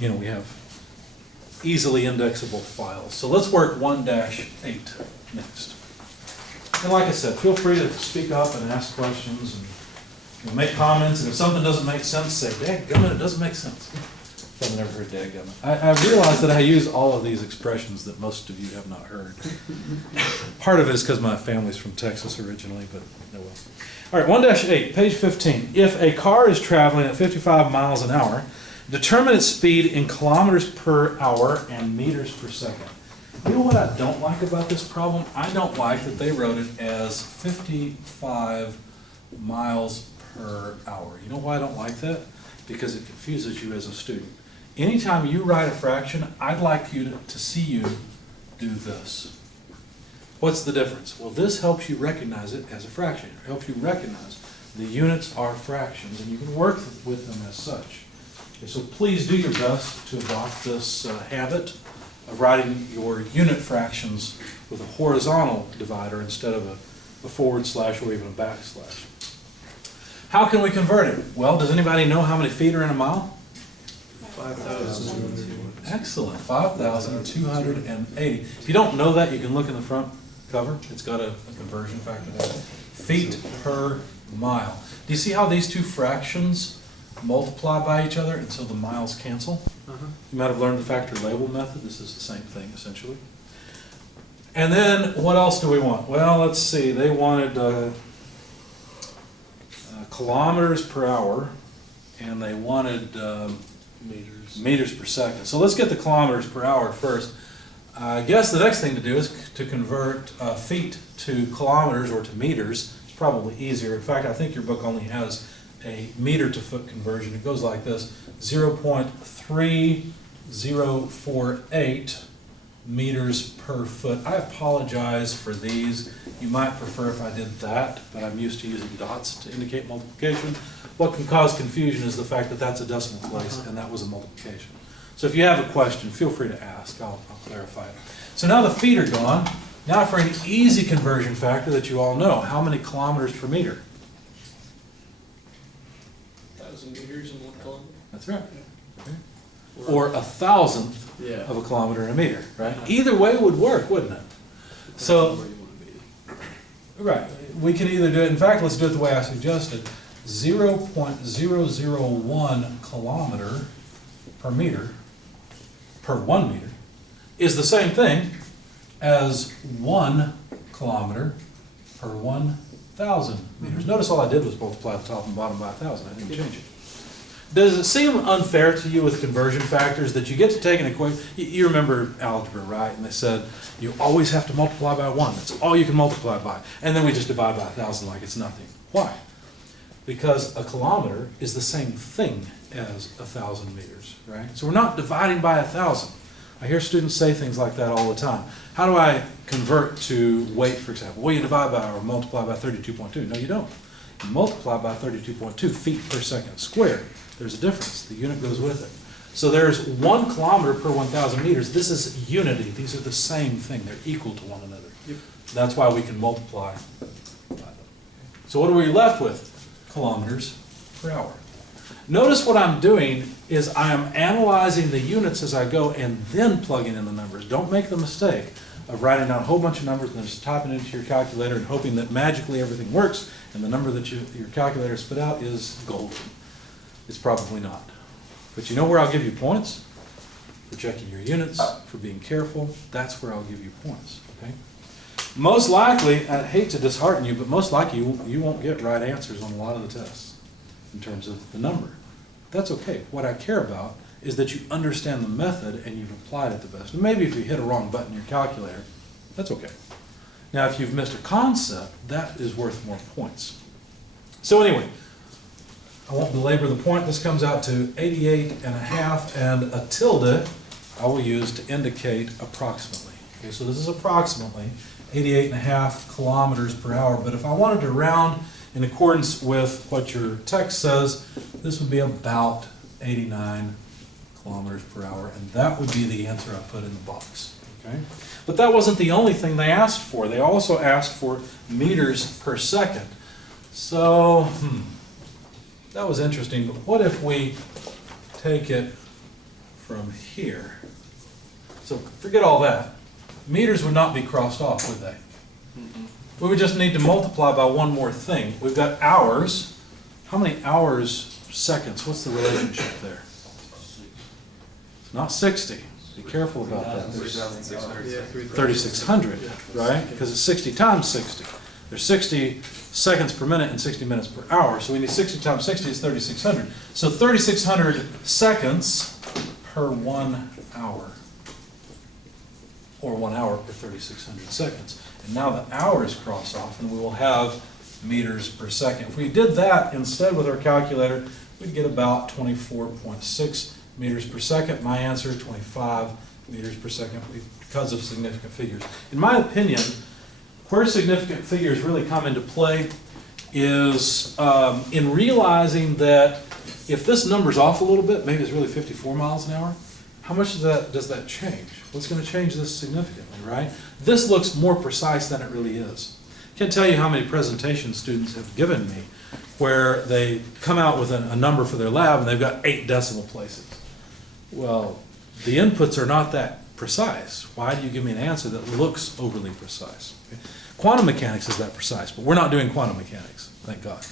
we have easily indexable files. So let's work 1-8 next. And like I said, feel free to speak up and ask questions and make comments. And if something doesn't make sense, say, "Dadgummit, it doesn't make sense." I've never heard dadgummit. I realize that I use all of these expressions that most of you have not heard. Part of it is because my family's from Texas originally, but no well. All right, 1-8, page 15. If a car is traveling at 55 miles an hour, determine its speed in kilometers per hour and meters per second. You know what I don't like about this problem? I don't like that they wrote it as 55 miles per hour. You know why I don't like that? Because it confuses you as a student. Anytime you write a fraction, I'd like you to see you do this. What's the difference? Well, this helps you recognize it as a fraction. It helps you recognize the units are fractions, and you can work with them as such. Okay, so please do your best to adopt this habit of writing your unit fractions with a horizontal divider instead of a forward slash or even a backslash. How can we convert it? Well, does anybody know how many feet are in a mile? 5,000. Excellent, 5,280. If you don't know that, you can look in the front cover. It's got a conversion factor there. Feet per mile. Do you see how these two fractions multiply by each other and so the miles cancel? You might have learned the factor label method. This is the same thing essentially. And then what else do we want? Well, let's see. They wanted kilometers per hour and they wanted meters per second. So let's get the kilometers per hour first. I guess the next thing to do is to convert feet to kilometers or to meters. It's probably easier. In fact, I think your book only has a meter to foot conversion. It goes like this: 0.3048 meters per foot. I apologize for these. You might prefer if I did that, but I'm used to using dots to indicate multiplication. What can cause confusion is the fact that that's a decimal place and that was a multiplication. So if you have a question, feel free to ask. I'll clarify it. So now the feet are gone. Now for an easy conversion factor that you all know, how many kilometers per meter? 1,000 meters in 1 kilometer. That's right. Okay. Or 1,000th of a kilometer in a meter, right? Either way would work, wouldn't it? So, right, we can either do it, in fact, let's do it the way I suggested. 0.001 kilometer per meter, per 1 meter, is the same thing as 1 kilometer per 1,000 meters. Notice all I did was multiply the top and bottom by 1,000. I didn't change it. Does it seem unfair to you with conversion factors that you get to take an equation? You remember algebra, right? And they said you always have to multiply by 1. That's all you can multiply by. And then we just divide by 1,000 like it's nothing. Why? Because a kilometer is the same thing as 1,000 meters, right? So we're not dividing by 1,000. I hear students say things like that all the time. How do I convert to weight, for example? Well, you divide by or multiply by 32.2. No, you don't. You multiply by 32.2 feet per second squared. There's a difference. The unit goes with it. So there's 1 kilometer per 1,000 meters. This is unity. These are the same thing. They're equal to one another. Yep. That's why we can multiply by them. So what are we left with? Kilometers per hour. Notice what I'm doing is I am analyzing the units as I go and then plugging in the numbers. Don't make the mistake of writing down a whole bunch of numbers and then just typing it into your calculator and hoping that magically everything works and the number that your calculator spit out is golden. It's probably not. But you know where I'll give you points? For checking your units, for being careful. That's where I'll give you points. Okay? Most likely, I hate to dishearten you, but most likely you won't get right answers on a lot of the tests in terms of the number. That's okay. What I care about is that you understand the method and you've applied it the best. And maybe if you hit a wrong button in your calculator, that's okay. Now, if you've missed a concept, that is worth more points. So anyway, I won't belabor the point. This comes out to 88.5, and a tilde I will use to indicate approximately. Okay, so this is approximately 88.5 kilometers per hour, but if I wanted to round in accordance with what your text says, this would be about 89 kilometers per hour, and that would be the answer I put in the box. Okay? But that wasn't the only thing they asked for. They also asked for meters per second. So, that was interesting, but what if we take it from here. So forget all that. Meters would not be crossed off, would they? We would just need to multiply by one more thing. We've got hours. How many hours, seconds? What's the relationship there? Not 60. Be careful about that. There's 3,600, right? Because it's 60 times 60. There's 60 seconds per minute and 60 minutes per hour. So we need 60 times 60 is 3,600. So 3,600 seconds per 1 hour. Or 1 hour per 3,600 seconds. And now the hours cross off and we will have meters per second. If we did that instead with our calculator, we'd get about 24.6 meters per second. My answer is 25 meters per second because of significant figures. In my opinion, where significant figures really come into play is in realizing that if this number's off a little bit, maybe it's really 54 miles an hour, how much does that change? What's going to change this significantly, right? This looks more precise than it really is. Can't tell you how many presentation students have given me where they come out with a number for their lab and they've got 8 decimal places. Well, the inputs are not that precise. Why do you give me an answer that looks overly precise? Okay? Quantum mechanics is that precise, but we're not doing quantum mechanics, thank God.